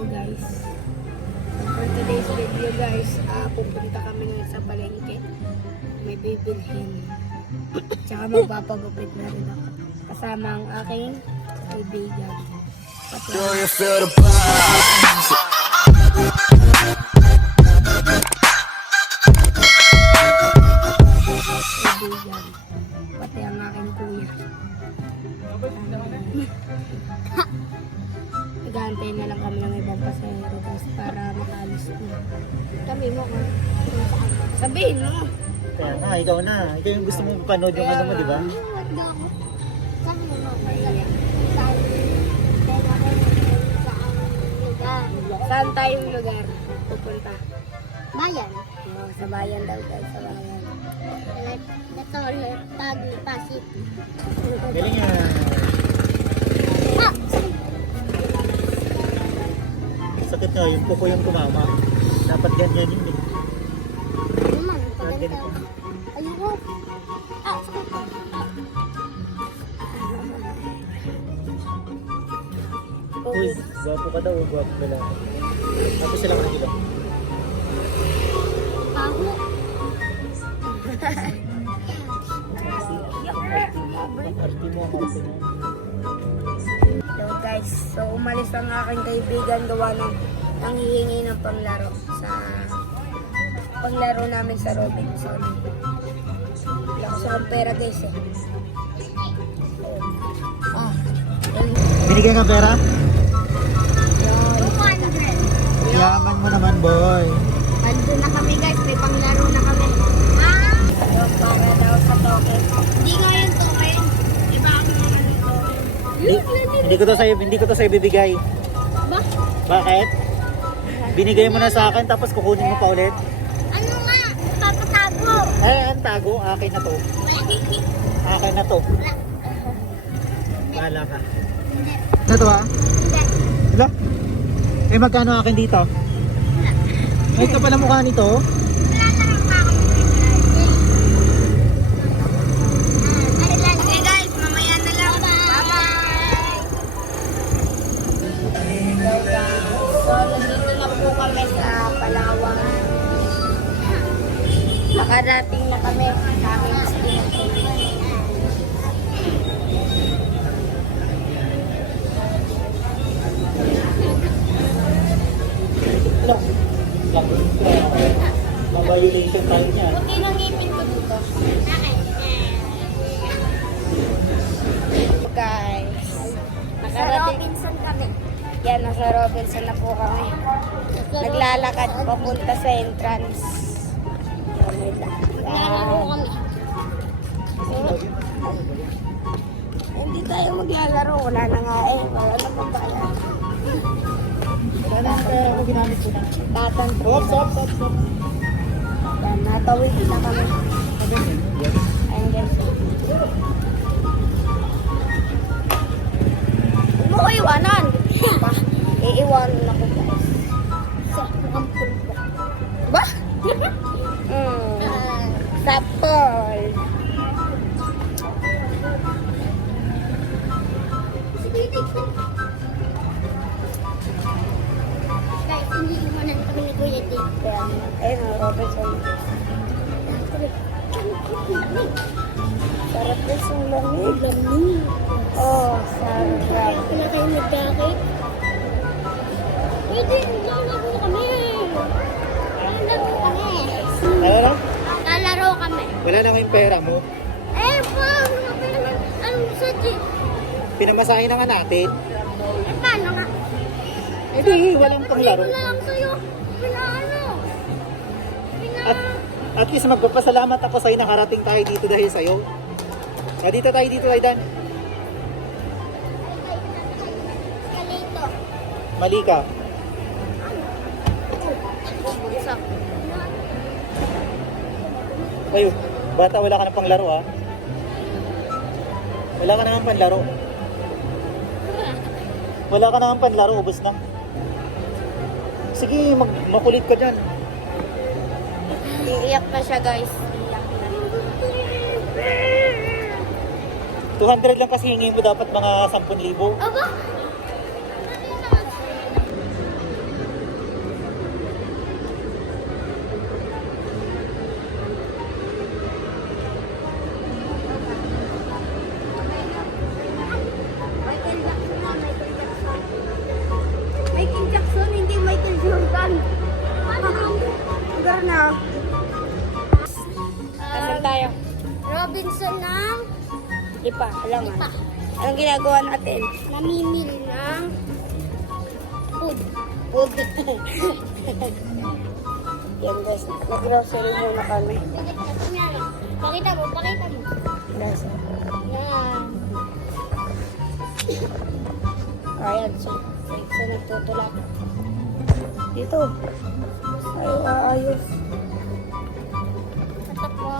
Hello guys. For today's video guys, pupunta kami ngayon sa palengke. May bibilhin. Tsaka magpapagupit na rin ako. Kasama ang aking kaibigan. Do you feel the vibes? Kaibigan. Pati ang aking kuya. Nag-aantay na lang kami ng ibang pasahero guys para makaalis na. Kami mo ka. Sabihin mo. Kaya nga, ikaw na. Ikaw yung gusto mong panood yung ano mo, di ba? Saan tayong lugar pupunta? Bayan. Sa bayan daw guys, sa bayan. Ito, Taguig, Pasig. Galing nga. Ah! Sakit nga, yung kuko yung tumama. Dapat ganyan yun eh. Naman, paganda. Ayoko. Ah, sakit. Uy, gwapo ka daw, gwapo ka lang. Tapos sila ka na iba. Baho. Arti mo, arti mo. So guys, so umalis ang aking kaibigan gawa ng nanghihingi ng panglaro sa panglaro namin sa Robinson. Lakas akong pera guys eh. Oh, yun. Binigyan ka pera? Yun. 200. Yaman mo naman, boy. Ando na kami guys, may panglaro na kami. So, para daw sa token. Hindi nga yung token. Iba ako ng ano token. Hindi ko to sa'yo bibigay. Ba? Bakit? Binigay mo na sa akin tapos kukunin mo pa ulit. Ano nga? Papatago. Ang tago, akin na to. Akin na to. Bahala ka. Hindi. Ano to ha? Hindi. Diba? Eh magkano akin dito? May ka pala mukha nito. Wala na lang ako. Okay guys, mamaya na lang. Bye-bye. So, nandito na po kami sa Palawan. Nakarating na kami sa aming destination. Lang. Mabiolation tayo niyan. Buti nang ngipin ko dito. Guys, Sa nakarating. Robinson kami. Yan, nasa Robinson na po kami. Naglalakad papunta sa entrance. Nalaro kami. Hindi tayo maglalaro. Wala na nga eh. Wala na magbayad. Wala na ang pera ko ginamit ko na. Tatan. Stop. Yan, natawid na kami. Ayun guys. Huwag mo ko iwanan. Iiwanan ako guys. Sa mukhang pulpo. Ba? Sapol. Guys, hindi iwanan kami ni Kuya Dave. Kaya, ayun o, Robinson. Sarap din yung lamig. Lamig. Oh, sarap. Wala kayo nag-jacket. Pwede, lalaro kami. Lalaro kami. Ano lang? Lalaro kami. Wala na akong pera mo. Eh, paano nga pala? Anong sa jeep? Pinamasahin na nga natin. Eh, paano nga? Eh di, walang panglaro. Wala lang sa'yo. Pinaano? At least magpapasalamat ako sa'yo nakarating tayo dito dahil sa'yo. Dito tayo, Aidan. Kalito. Mali ka. Bumagsak. Ay, bata, wala ka na panglaro ha. Wala ka naman panlaro. Wala ka naman panlaro, ubos na. Sige, makulit ka dyan. Iiyak na siya guys. Iiyak na. 200 lang kasi hingin mo dapat mga 10,000. Aba? Lipa, alam mo. Anong ginagawa natin? Namimili ng food. Food. Yan guys, nag-grocery muna kami. Pakita mo, pakita mo. Guys, Yan. ayan, so nagtutulak. Dito. Ay, ayos. Tatakbo.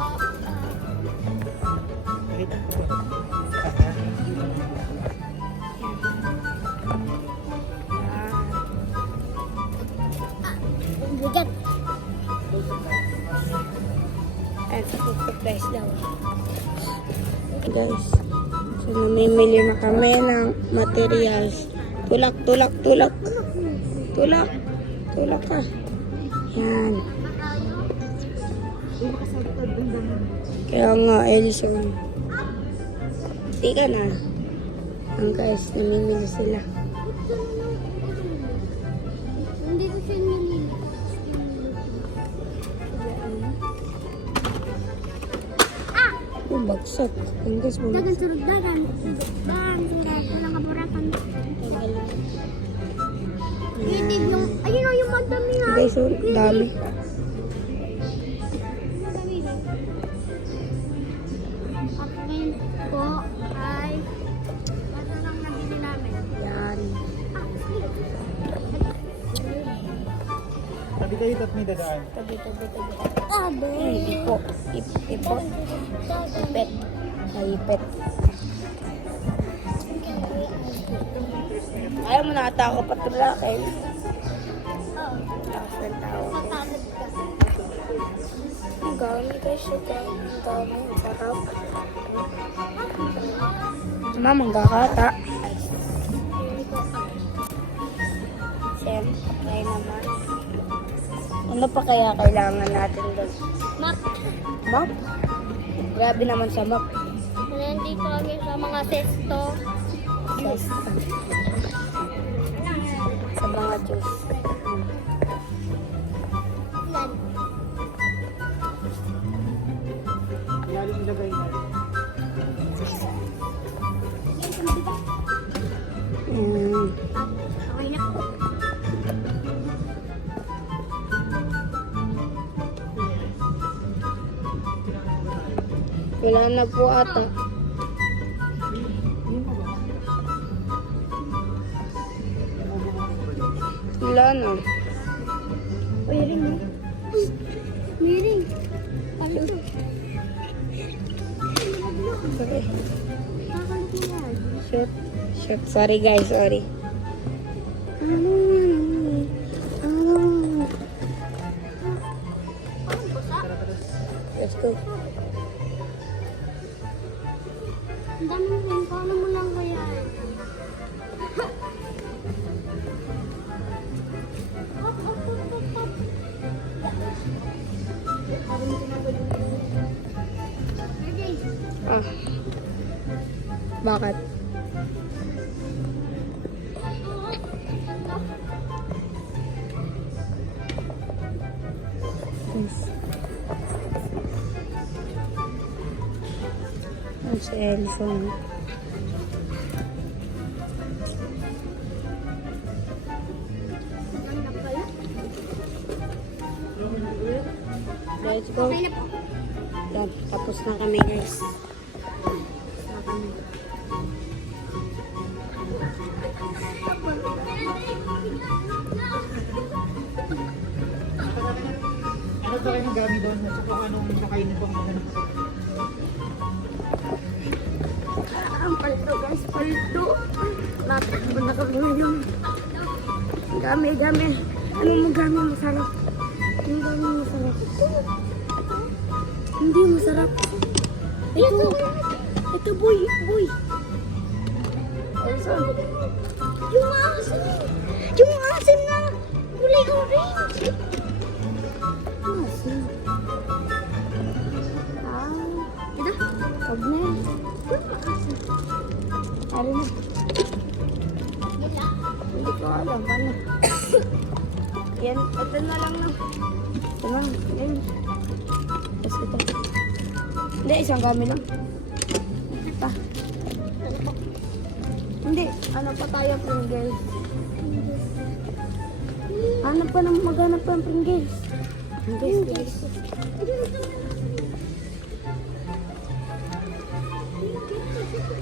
Ang bigat. Ayan, sa TikTok guys daw. Guys, so namimili na kami ng materials. Tulak, tulak, tulak. Tulak. Tulak ka. Yan. Kaya nga, Ellison. Di ka na. Ang guys, namimili sila. Hindi ko siya nilili. Oh, bagsak. Ang guys, Dagan, surug, dagan. Dagan, surug. Walang kaburatan. Itig yung, ayun o, yung madami nga. guys, oh, dami. Madami na. Akin po ay, basta lang nabili namin. Yan. Tabi kayo at may dadaan. Tabi, tabi, tabi. Abe. Ipo. Ipo. Ipet. Ay, ipet. Ayaw mo na ata ako patulakin. Lakas ng tao. Papagod ka. Ang gami guys. Ang gami. Ang sarap. Mama, ang kakata. Siyempre naman. Ano pa kaya kailangan natin doon? Map. Map? Grabe naman sa map. Nandito kami sa mga sesto. Sa mga juice. Yan. Ilalim yung lagay natin. Okay na. Wala na po ata. Wala na. Uy, ring mo. Miring. Ano ito? Okay. Kakalit mo yan. Shit. Shit. Sorry guys. Sorry. Let's go. Ang dami mo rin. Paano mo lang kaya? Hop, hop, hop, hop, hop. Okay. Ah. Bakit? Yes. Ang si Elson. Maganda pala. Let's go. Okay na po. Yan, tapos na kami guys. Tapos na kami. Ano ba kayo ng gami doon? Nasa kung anong nakainin po ang mga Ang paldo guys, paldo. Lapit mo na kami ngayon. Gami, gami. Ano mo gami masarap? Ano gami masarap? Hindi masarap. Ito. Ito boy, boy. Elson. Yung asim. Yung asim na kulay orange. Asin. Ito? Huwag na yan. Yung asim. Ari na. Yan lang. Hindi ko alam. Ano? Yan. Ito na lang na. Ito na. Yan. Tapos ito. Hindi, isang gami lang. Pa. Hindi, ano pa tayo, Pringles? Hanap pa naman, maghanap pa ng Pringles. Pringles.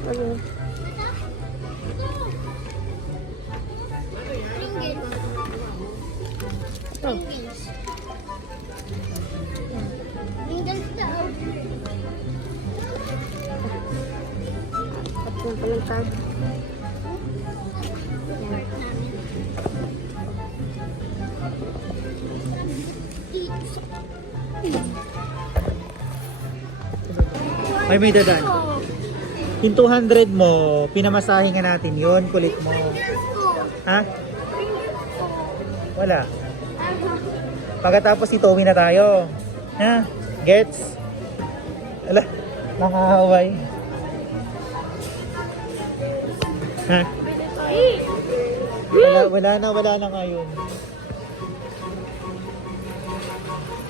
Okay. Ito. Pringles daw. At yung palang card. May dadan. Yung 200 mo, pinamasahin nga natin yun. Kulit mo. Ha? Wala. Pagkatapos ito, uwi na tayo. Ha? Gets? Ala, nakahaway. Ha? Wala na ngayon.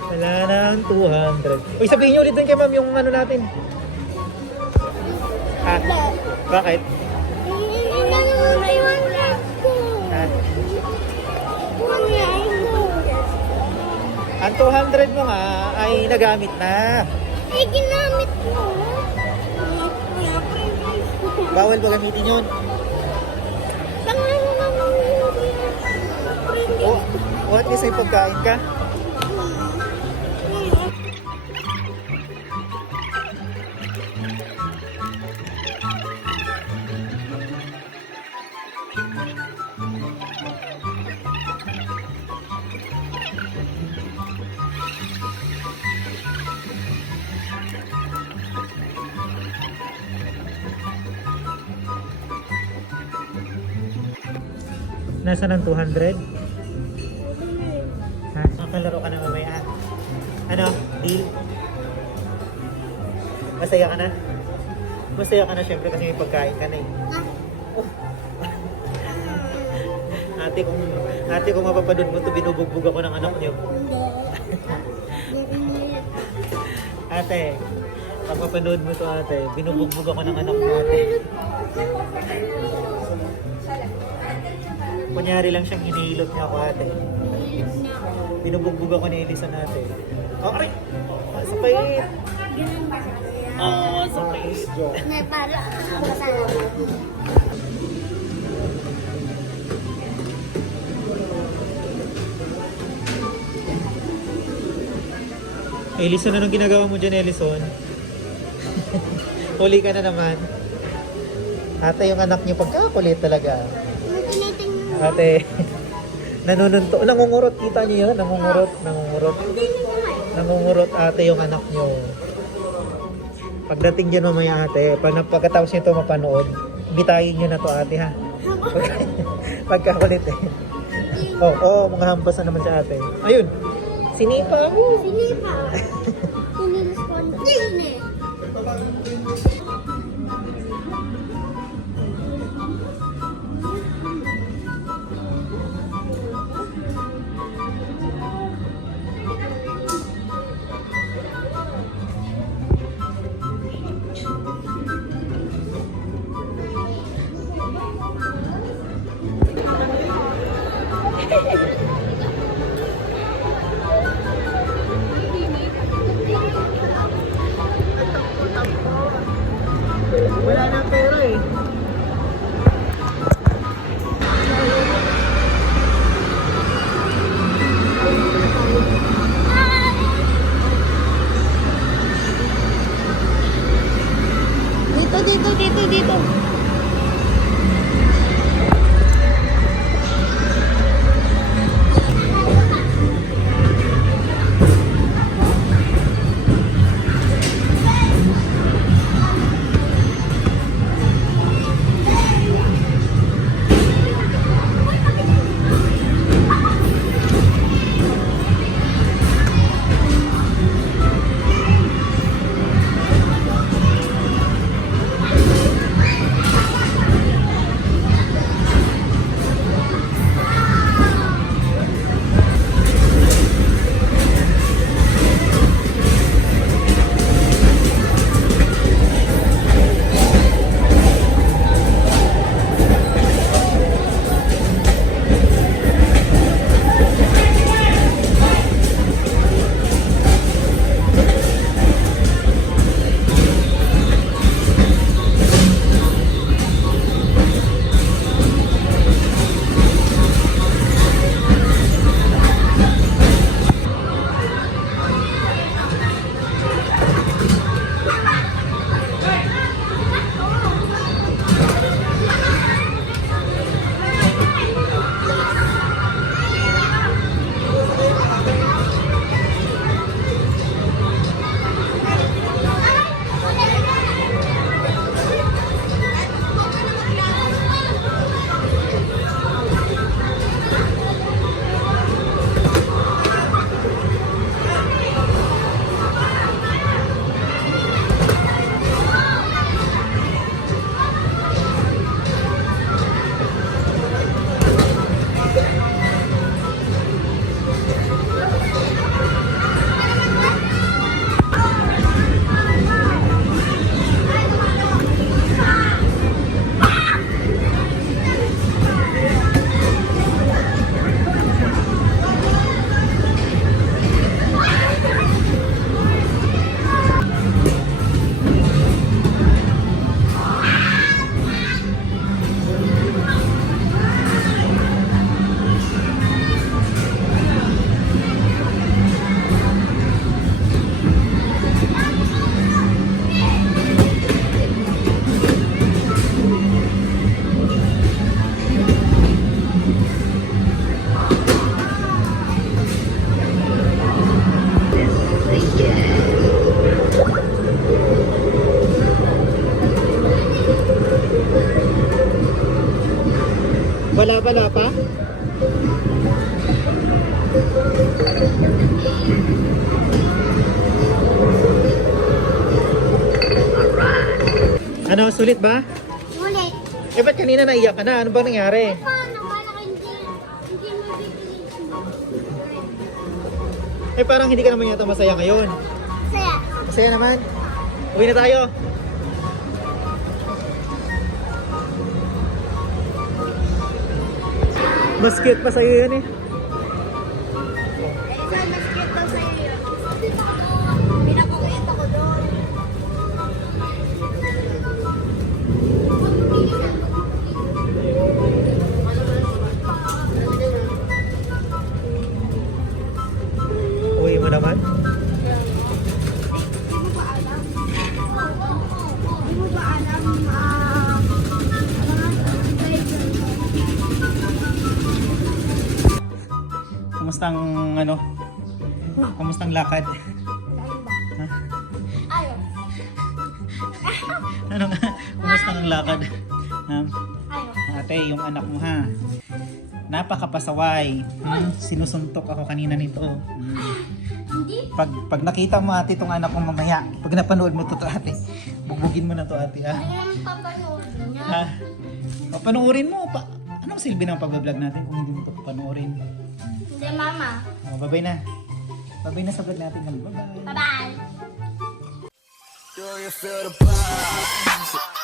Wala na ang 200. Uy, sabihin niyo ulit din kay ma'am yung ano natin. Ha? Bakit? Ha? Ang 200 mo nga ay nagamit na. Eh, ginamit mo. Bawal ba gamitin yun? Tangano naman yung O at least may pagkain ka? Nasaan ang 200? Ha? Makalaro ka na mamaya. Ano? Deal? Masaya ka na? Masaya ka na syempre kasi may pagkain ka na eh. Ate kung mapapanood mo ito, binubugbog ako ng anak niyo. Ate, pag mapanood mo ito ate, binubugbog ako ng anak niyo ate. Kunyari lang siyang hinihilot niya ako ate. Binubugbog ako ni Elisa natin. Okay! Sakit! Sakit! Na para masarap. Elison, anong ginagawa mo dyan, Elison? Huli ka na naman. Ate, yung anak niyo pagkakulit talaga. Ate, nanununto. Nangungurot, kita niyo yun? Nangungurot. Nangungurot ate yung anak niyo. Pagdating dyan mamaya ate, pagkatapos nyo ito mapanood, bitayin nyo na to ate ha. Pagkakulit eh. Mga hampas na naman si ate. Ayun, sinipa mo. Sinipa. Sinilis ko. Hindi. Wala na pera eh. Dito. Wala pa? Ano, sulit ba? Ulit. Eh, ba't kanina naiyak ka na? Ano bang nangyari? Paano? Paano hindi mabibili? Eh, parang hindi ka naman yata masaya ngayon. Saya. Masaya naman. Uwi na tayo. Basket pa sa'yo yan eh. Isang basket daw sa'yo yun. Pinapakulit ako doon. Uwi mo naman. Di mo ba alam, Kumustang ano? Kumustang lakad? Ha? Ayaw. Ano nga? Kumustang lakad? Ayaw. Ate, yung anak mo ha. Napakapasaway. Sinusuntok ako kanina nito. Hindi. Pag nakita mo ate itong anak ko mamaya, pag napanood mo to ate, bugbugin mo na to ate ha. Ano yung papanood niya? Ha? O, panoorin mo. Anong silbi ng pag-vlog natin kung hindi mo ito panoorin? Hindi, mama. O, babay na. Babay na sa vlog natin. Bye-bye. Bye-bye. Do you feel the vibes?